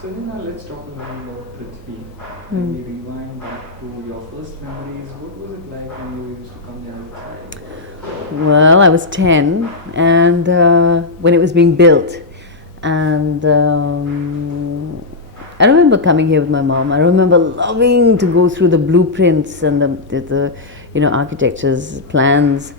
So now let's talk a little about Prithvi. When we rewind back to your first memories, what was it like when you used to come here as a child? Well, I was 10 and when it was being built. And I remember coming here with my mom. I remember loving to go through the blueprints and the architecture's plans.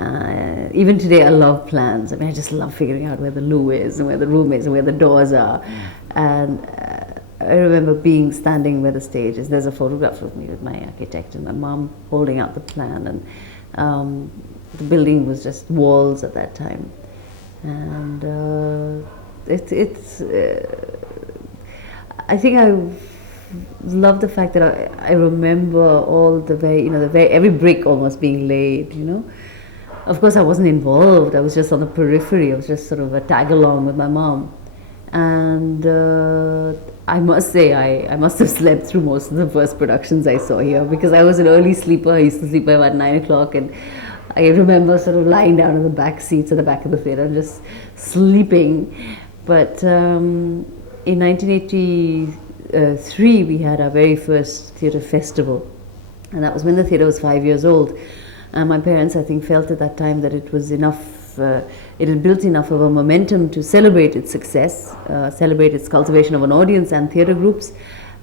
Even today, I love plans. I mean, I just love figuring out where the loo is and where the room is and where the doors are. And I remember standing where the stage is. There's a photograph of me with my architect and my mom holding out the plan. And the building was just walls at that time. And I think I love the fact that I remember all every brick almost being laid, Of course, I wasn't involved. I was just on the periphery. I was just sort of a tag along with my mom. And I must say, I must have slept through most of the first productions I saw here because I was an early sleeper. I used to sleep by about 9 o'clock, and I remember sort of lying down in the back seats at the back of the theatre and just sleeping. But in 1983, we had our very first theatre festival, and that was when the theatre was 5 years old. And my parents, I think, felt at that time that it was enough, it had built enough of a momentum to celebrate its success, celebrate its cultivation of an audience and theatre groups,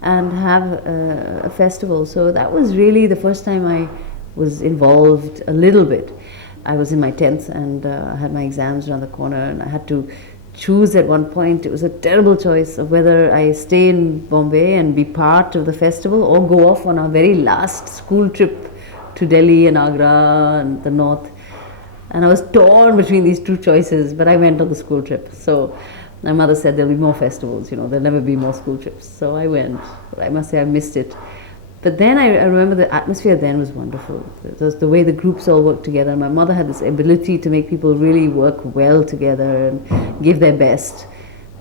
and have a festival. So that was really the first time I was involved a little bit. I was in my 10th and I had my exams around the corner, and I had to choose at one point. It was a terrible choice of whether I stay in Bombay and be part of the festival or go off on our very last school trip to Delhi and Agra and the north. And I was torn between these two choices, but I went on the school trip. So my mother said there'll be more festivals, there'll never be more school trips. So I went. But I must say I missed it. But then I remember the atmosphere then was wonderful. It was the way the groups all worked together. My mother had this ability to make people really work well together and give their best.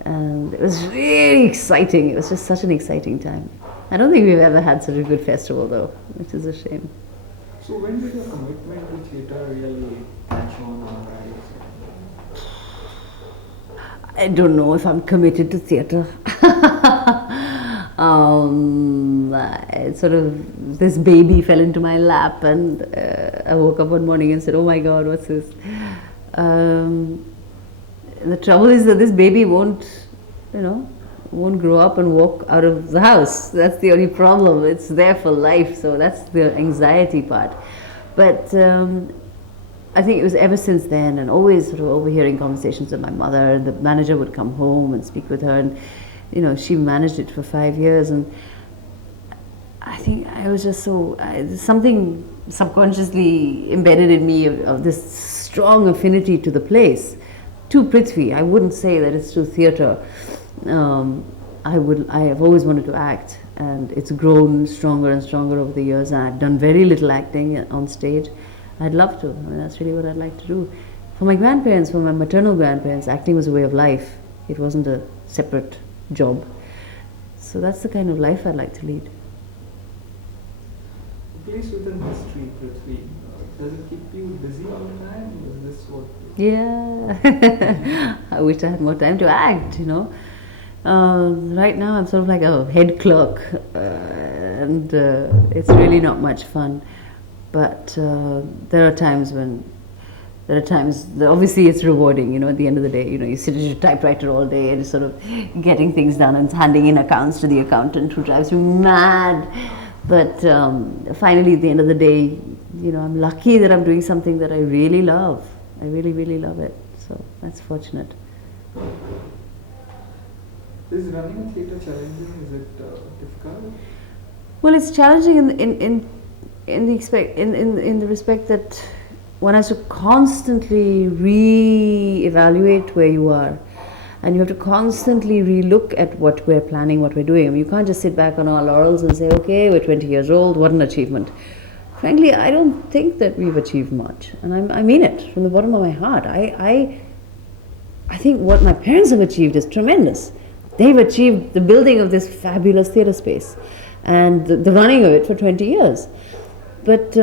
And it was really exciting. It was just such an exciting time. I don't think we've ever had such a good festival though, which is a shame. So when did your commitment to theatre really catch on or rise? I don't know if I'm committed to theatre. Sort of this baby fell into my lap, and I woke up one morning and said, "Oh my God, what's this?" The trouble is that this baby won't grow up and walk out of the house. That's the only problem. It's there for life, so that's the anxiety part. But I think it was ever since then, and always sort of overhearing conversations with my mother. The manager would come home and speak with her, and she managed it for 5 years, and I think I was just something subconsciously embedded in me of this strong affinity to the place, to Prithvi. I wouldn't say that it's to theatre. I have always wanted to act, and it's grown stronger and stronger over the years, and I've done very little acting on stage. I'd love to. I mean, that's really what I'd like to do. For my grandparents, for my maternal grandparents, acting was a way of life. It wasn't a separate job. So that's the kind of life I'd like to lead. A place within history, Prithvi, does it keep you busy all the time? Is this what? Yeah. I wish I had more time to act, Right now I'm sort of like a head clerk, and it's really not much fun. But there are times obviously it's rewarding, at the end of the day, you sit at your typewriter all day and sort of getting things done and handing in accounts to the accountant who drives you mad. But finally, at the end of the day, I'm lucky that I'm doing something that I really love. I really, really love it. So that's fortunate. Is running a theatre challenging? Is it difficult? Well, it's challenging in the respect that one has to constantly re-evaluate where you are, and you have to constantly re-look at what we're planning, what we're doing. I mean, you can't just sit back on our laurels and say, okay, we're 20 years old, what an achievement. Frankly, I don't think that we've achieved much, and I mean it from the bottom of my heart. I think what my parents have achieved is tremendous. They've achieved the building of this fabulous theatre space and the running of it for 20 years. But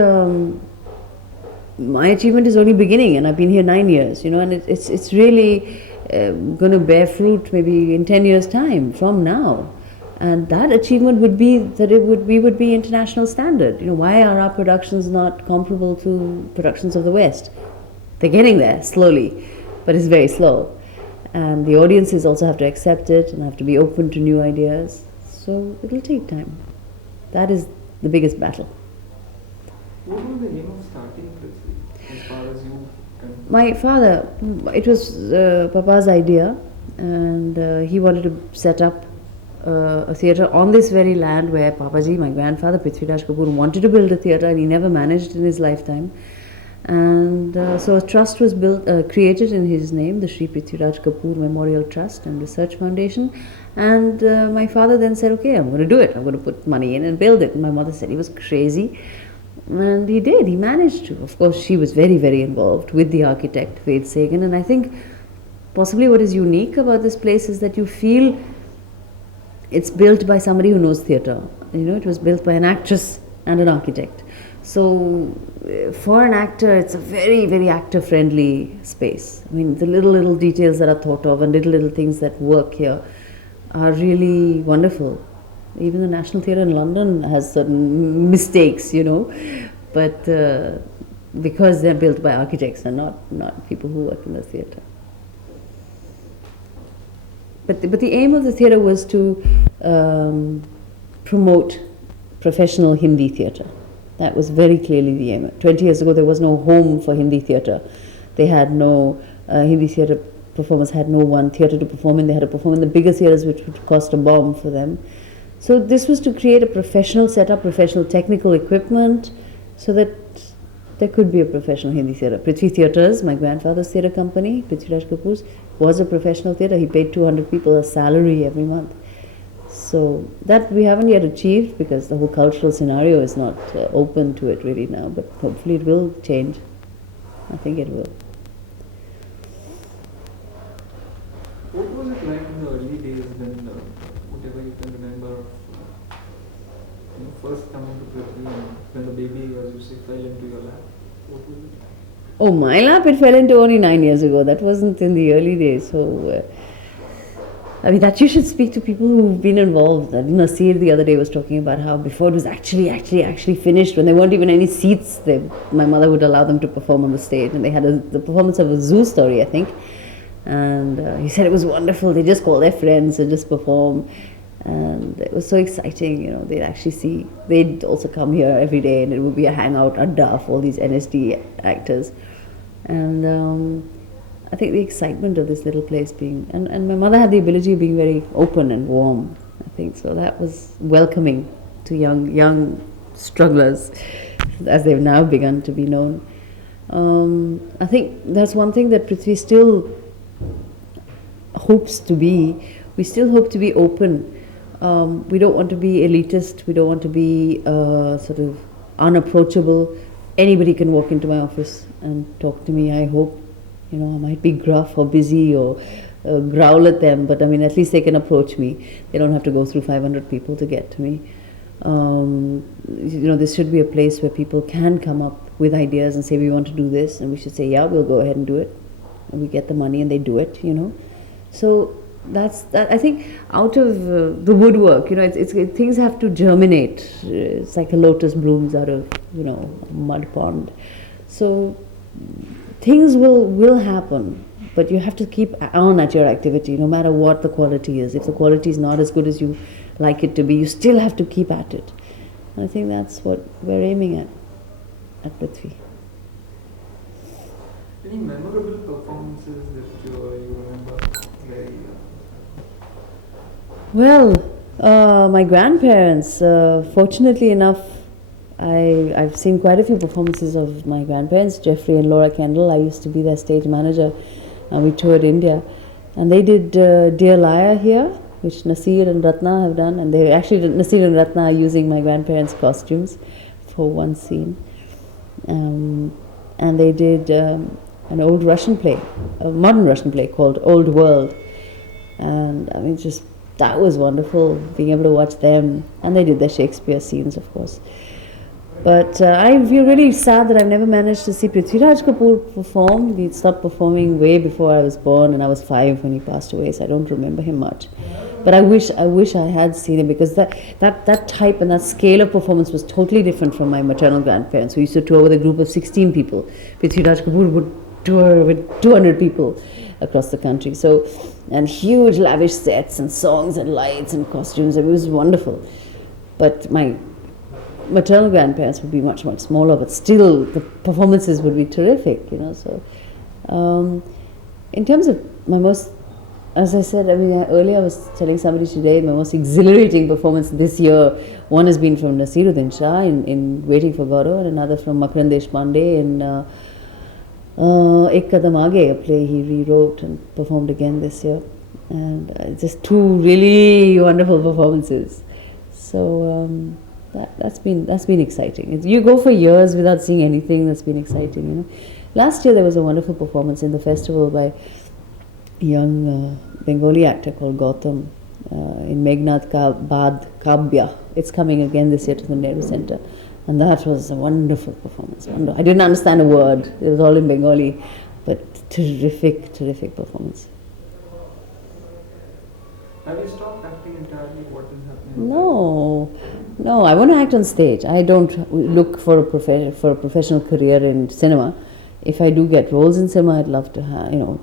my achievement is only beginning, and I've been here 9 years, and it's really going to bear fruit maybe in 10 years' time from now. And that achievement would be that we would be international standard. Why are our productions not comparable to productions of the West? They're getting there slowly, but it's very slow. And the audiences also have to accept it and have to be open to new ideas. So it'll take time. That is the biggest battle. What was the aim of starting Prithvi, as far as you can? My father, it was Papa's idea, and he wanted to set up a theatre on this very land where Papaji, my grandfather, Prithvi Kapoor, wanted to build a theatre, and he never managed in his lifetime. And so a trust was created in his name, the Sri Prithvi Kapoor Memorial Trust and Research Foundation. And my father then said, okay, I'm going to do it. I'm going to put money in and build it. And my mother said he was crazy. And he did. He managed to. Of course, she was very, very involved with the architect, Ved Sagan. And I think possibly what is unique about this place is that you feel it's built by somebody who knows theatre. It was built by an actress and an architect. So for an actor, it's a very, very actor-friendly space. I mean, the little details that are thought of and little things that work here are really wonderful. Even the National Theatre in London has certain mistakes, but because they're built by architects and not people who work in the theatre. But the aim of the theatre was to promote professional Hindi theatre. That was very clearly the aim. 20 years ago, there was no home for Hindi theatre. They had no, Hindi theatre performers had no one theatre to perform in. They had to perform in the bigger theatres, which would cost a bomb for them. So this was to create a professional setup, professional technical equipment, so that there could be a professional Hindi theatre. Prithvi Theatres, my grandfather's theatre company, Prithvi Kapoor's, was a professional theatre. He paid 200 people a salary every month. So that we haven't yet achieved because the whole cultural scenario is not open to it really now, but hopefully it will change. I think it will. What was it like in the early days when, whatever you can remember, first coming to Prithvi and when the baby, as you say, fell into your lap? What was it? Oh, my lap, it fell into only 9 years ago. That wasn't in the early days. So, I mean, that you should speak to people who've been involved. Nasir the other day was talking about how before it was actually finished, when there weren't even any seats, my mother would allow them to perform on the stage. And they had the performance of a zoo story, I think. And he said it was wonderful. They just call their friends and just perform. And it was so exciting, they'd also come here every day and it would be a hangout, adda for all these NSD actors. And I think the excitement of this little place being, and my mother had the ability of being very open and warm, I think, so that was welcoming to young strugglers as they've now begun to be known. I think that's one thing that Prithvi still hopes to be. We still hope to be open. We don't want to be elitist, we don't want to be sort of unapproachable. Anybody can walk into my office and talk to me, I hope. I might be gruff or busy or growl at them, but I mean, at least they can approach me. They don't have to go through 500 people to get to me. This should be a place where people can come up with ideas and say, we want to do this, and we should say, yeah, we'll go ahead and do it. And we get the money and they do it, So that's that. I think out of the woodwork, things have to germinate. It's like a lotus blooms out of, a mud pond. So things will happen, but you have to keep on at your activity, no matter what the quality is. If the quality is not as good as you like it to be, you still have to keep at it. And I think that's what we're aiming at Prithvi. Any memorable performances that you remember very Well, my grandparents, fortunately enough, I've seen quite a few performances of my grandparents, Jeffrey and Laura Kendall. I used to be their stage manager. We toured India. And they did Dear Liar here, which Nasir and Ratna have done. And they actually, Nasir and Ratna are using my grandparents' costumes for one scene. And they did an old Russian play, a modern Russian play called Old World. And I mean, that was wonderful, being able to watch them. And they did their Shakespeare scenes, of course. But I feel really sad that I've never managed to see Prithvi Kapoor perform. He stopped performing way before I was born, and I was 5 when he passed away, so I don't remember him much. But I wish I had seen him, because that type and that scale of performance was totally different from my maternal grandparents, who used to tour with a group of 16 people. Prithvi Kapoor would tour with 200 people across the country. So, and huge lavish sets and songs and lights and costumes. It was wonderful. But my maternal grandparents would be much, much smaller, but still the performances would be terrific, you know. So, in terms of my most, as I said, earlier I was telling somebody today, my most exhilarating performance this year, one has been from Nasiruddin Shah in Waiting for Godot, and another from Makaran Deshpande in Ek Kadam Aage, a play he rewrote and performed again this year. And just two really wonderful performances. So, that's been exciting. You go for years without seeing anything. That's been exciting, you know. Last year there was a wonderful performance in the festival by a young Bengali actor called Gautam in Meghnad Bad Kabya. It's coming again this year to the Nehru Center, and that was a wonderful performance. I didn't understand a word. It was all in Bengali, but terrific performance. Have you stopped acting entirely? What is happening? No, I want to act on stage. I don't look for a professional career in cinema. If I do get roles in cinema, I'd love to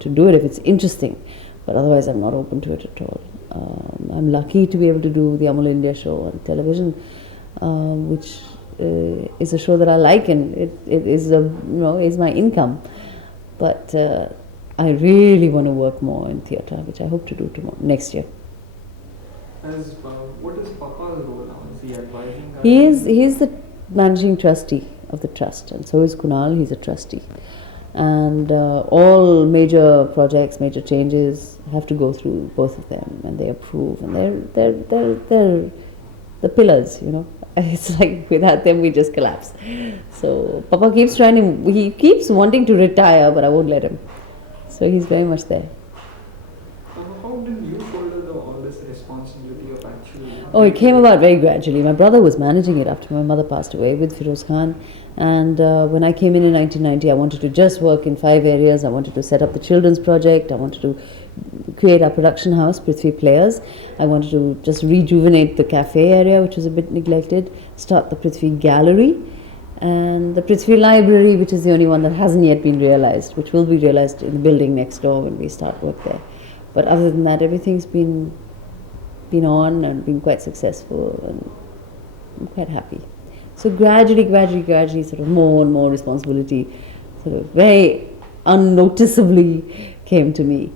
to do it if it's interesting. But otherwise, I'm not open to it at all. I'm lucky to be able to do the WildFilmsIndia show on television, which is a show that I like, and it is is my income. But I really want to work more in theatre, which I hope to do next year. What is Papa's role now? Is he advising? He is the managing trustee of the trust, and so is Kunal. He's a trustee, and all major projects, major changes have to go through both of them, and they approve, and they're the pillars, you know. It's like without them we just collapse. So Papa keeps he keeps wanting to retire, but I won't let him. So he's very much there. How did you shoulder all this responsibility of actually? Oh, it came about very gradually. My brother was managing it after my mother passed away with Firoz Khan. And when I came in 1990, I wanted to just work in 5 areas. I wanted to set up the children's project. I wanted to create our production house, Prithvi Players. I wanted to just rejuvenate the cafe area, which was a bit neglected, start the Prithvi Gallery, and the Prithvi Library, which is the only one that hasn't yet been realized, which will be realized in the building next door when we start work there. But other than that, everything's been on and been quite successful, and I'm quite happy. So gradually, sort of more and more responsibility sort of very unnoticeably came to me.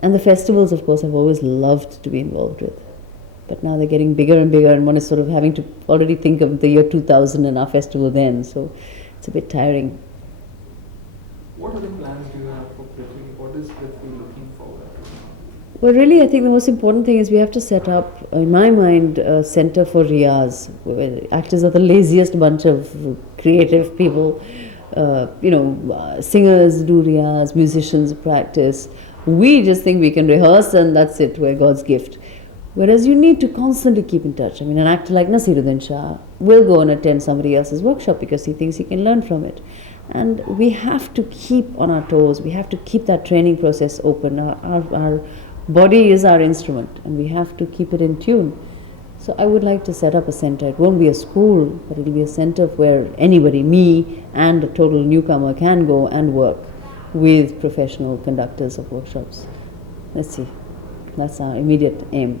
And the festivals, of course, I've always loved to be involved with. But now they're getting bigger and bigger, and one is sort of having to already think of the year 2000 and our festival then, so it's a bit tiring. What other plans do you have for Prithvi? What is Prithvi looking forward to? Well, really, I think the most important thing is we have to set up, in my mind, a center for riyaz. Actors are the laziest bunch of creative people. Singers do riyaz, musicians practice. We just think we can rehearse and that's it, we're God's gift. Whereas you need to constantly keep in touch. I mean, an actor like Nasiruddin Shah will go and attend somebody else's workshop because he thinks he can learn from it. And we have to keep on our toes. We have to keep that training process open. Our body is our instrument, and we have to keep it in tune. So I would like to set up a center. It won't be a school, but it will be a center where anybody, me and a total newcomer, can go and work with professional conductors of workshops. Let's see. That's our immediate aim.